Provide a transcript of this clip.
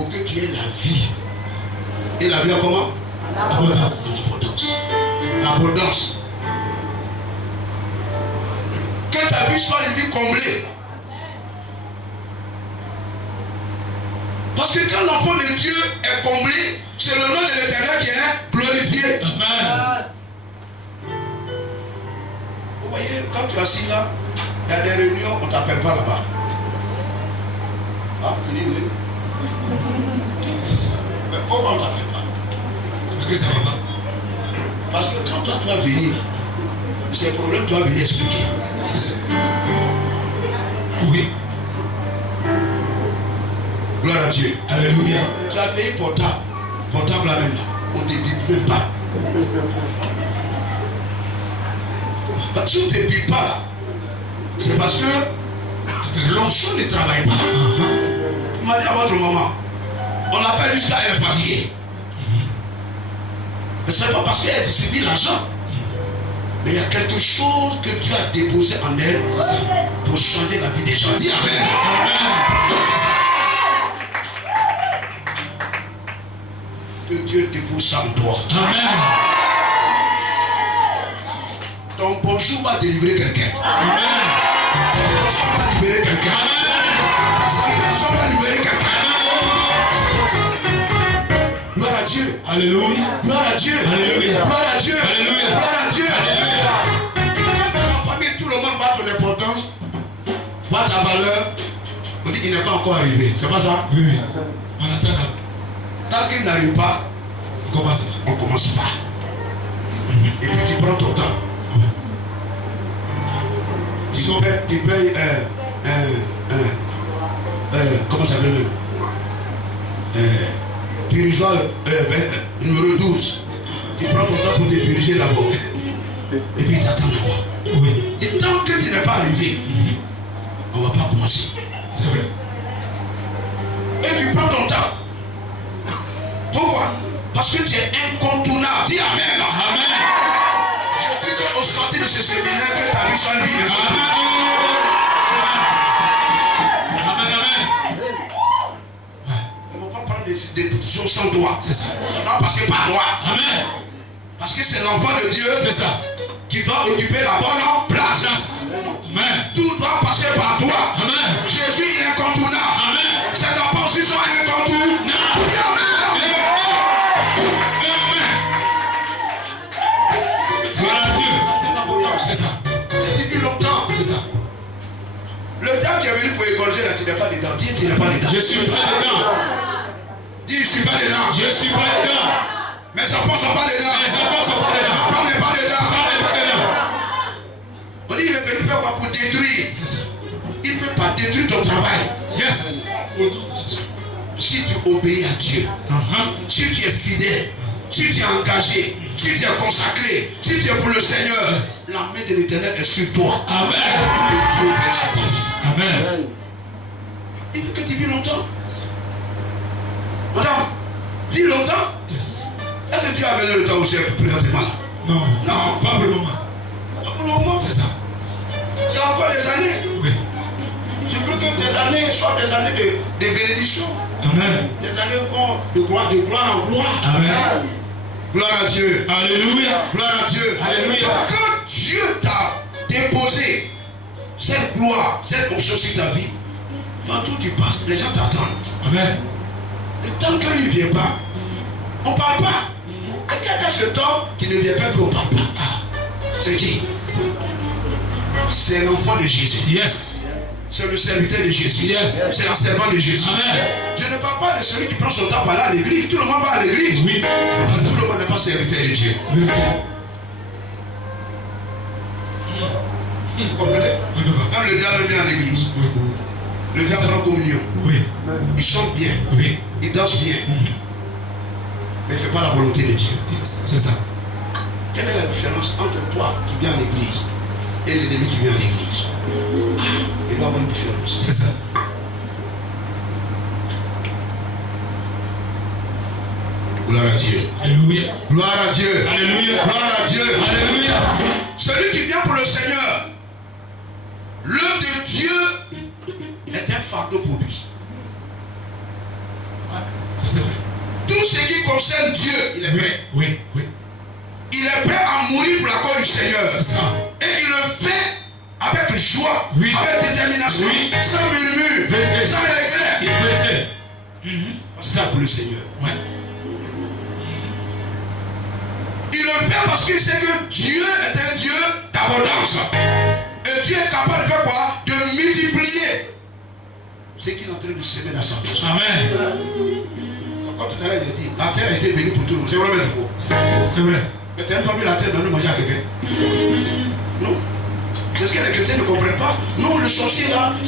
pour que tu aies la vie. Et la vie en comment? L'abondance. L'abondance. Que ta vie soit une vie comblée. Parce que quand l'enfant de Dieu est comblé, c'est le nom de l'Éternel qui est glorifié. Amen. Vous voyez, quand tu es assis là, il y a des réunions, on ne t'appelle pas là-bas. Ah, tu dis oui. C'est ça. Mais pourquoi on ne t'appelle pas? Parce que ça va pas. Parce que quand toi, tu vas venir, c'est un problème, tu vas venir expliquer. C'est ça. Oui. Gloire à Dieu. Alléluia. Tu as payé portable. Portable là même là. On ne te bip même pas. Si on ne te bip pas là, c'est parce que l'onction ne travaille pas. Tu m'as dit à votre maman, on l'appelle jusqu'à elle est fatiguée. Mais ce n'est pas parce qu'elle distribue l'argent. Mais il y a quelque chose que Dieu a déposé en elle pour changer la vie des gens. Dis Amen. Que Dieu dépose ça en toi. Amen. Ton bonjour va délivrer quelqu'un. Amen. Ton bonjour va libérer quelqu'un. Amen. Ta salutation va libérer quelqu'un. Gloire à Dieu. Alléluia. Gloire à Dieu. Alléluia. Gloire à Dieu. Alléluia. Gloire à Dieu. Alléluia. Dans la famille, tout le monde voit ton importance, voit ta valeur. On dit qu'il n'est pas encore arrivé. C'est pas ça? Oui, oui. On attend là. Tant qu'il n'arrive pas, on ne commence pas. Et puis tu prends ton temps. Tu payes comment ça s'appelle même? Purigeoire numéro 12. Tu prends ton temps pour te puriger d'abord. Et puis tu attends là-bas. Oui. Et tant que tu n'es pas arrivé, on ne va pas commencer. C'est vrai. Et tu prends ton temps. Pourquoi? Parce que tu es incontournable. Dis Amen. Amen. Je prie qu'au sortir de ce séminaire, que ta vie soit une vie incontournable. Amen. Amen. On ne va pas prendre des décisions sans toi. C'est ça. Ça doit passer par toi. Amen. Parce que c'est l'enfant de Dieu. C'est ça. Qui doit occuper la bonne place. Amen. Tout doit passer par toi. Amen. Jésus il est incontournable. Amen. Ses enfants aussi sont incontournables. Dis Amen. C'est ça. Depuis longtemps. C'est ça. Le diable qui est venu pour égorger là, tu n'es pas dedans. Dis, tu n'es pas dedans. Je suis pas dedans. Dis, je suis pas dedans. Je suis pas dedans. Mes enfants sont pas dedans. Mes enfants sont pas dedans. Ma femme n'est pas dedans. Ma femme n'est pas dedans. On dit, il est venu faire quoi pour détruire. C'est ça. Il ne peut pas détruire ton travail. Yes. Si tu obéis à Dieu, si tu es fidèle, si tu es engagé, si tu es consacré, si tu es pour le Seigneur, la main de l'Éternel est sur toi. Amen. Et Dieu veille sur ta vie. Amen. Il veut que tu vis longtemps. Madame, vis longtemps. Yes. Est-ce que Dieu a besoin de toi aussi présentement? Non. Non, pas pour le moment. Pas pour le moment. C'est ça. Tu as encore des années. Oui. Je veux que tes années soient des années de bénédiction. Amen. Tes années vont de gloire en gloire. Amen. Gloire à Dieu. Alléluia. Gloire à Dieu. Alléluia. Quand Dieu t'a déposé cette gloire, cette onction sur ta vie, partout où tu passes, les gens t'attendent. Amen. Le temps que lui ne vient pas, on ne parle pas. À quel est ce temps qui ne vient pas, puis on ne parle pas? C'est qui? C'est l'enfant de Jésus. Yes. C'est le serviteur de Jésus. Yes. C'est l'enseignement de Jésus. Amen. Je ne parle pas de celui qui prend son temps pour aller à l'église. Tout le monde va à l'église. Oui. Tout le monde n'est pas serviteur de Dieu. Oui. Vous comprenez? Même le diable est bien à l'église. Oui. Le diable prend communion. Oui. Il chante bien. Oui. Il danse bien. Mais il ne fait pas la volonté de Dieu. Yes. C'est ça. Quelle est la différence entre toi qui viens à l'église et l'ennemi qui vient à l'église? Il doit y avoir une différence. C'est ça. Gloire à Dieu. Alléluia. Gloire à Dieu. Alléluia. Gloire à Dieu. Alléluia. Celui qui vient pour le Seigneur, l'œuvre de Dieu est un fardeau pour lui. Ça c'est vrai. Tout ce qui concerne Dieu, il est prêt. Oui, oui. Il est prêt à mourir pour la cause du Seigneur. C'est ça. Et il le fait avec joie, oui. avec détermination, oui. sans murmure, sans regret. Il fait. C'est ça pour le Seigneur. Ouais. Il le fait parce qu'il sait que Dieu est un Dieu d'abondance. Et Dieu est capable de faire quoi? De multiplier ce qu'il est en train de semer dans sa vie. Amen. Comme tout à l'heure, il a dit, la terre a été bénie pour tout le monde. C'est vrai, mais c'est faux. C'est vrai. Mais tu as une famille, la terre donne de manger à quelqu'un. Non. C'est ce que les chrétiens ne comprennent pas. Non, le sorcier là,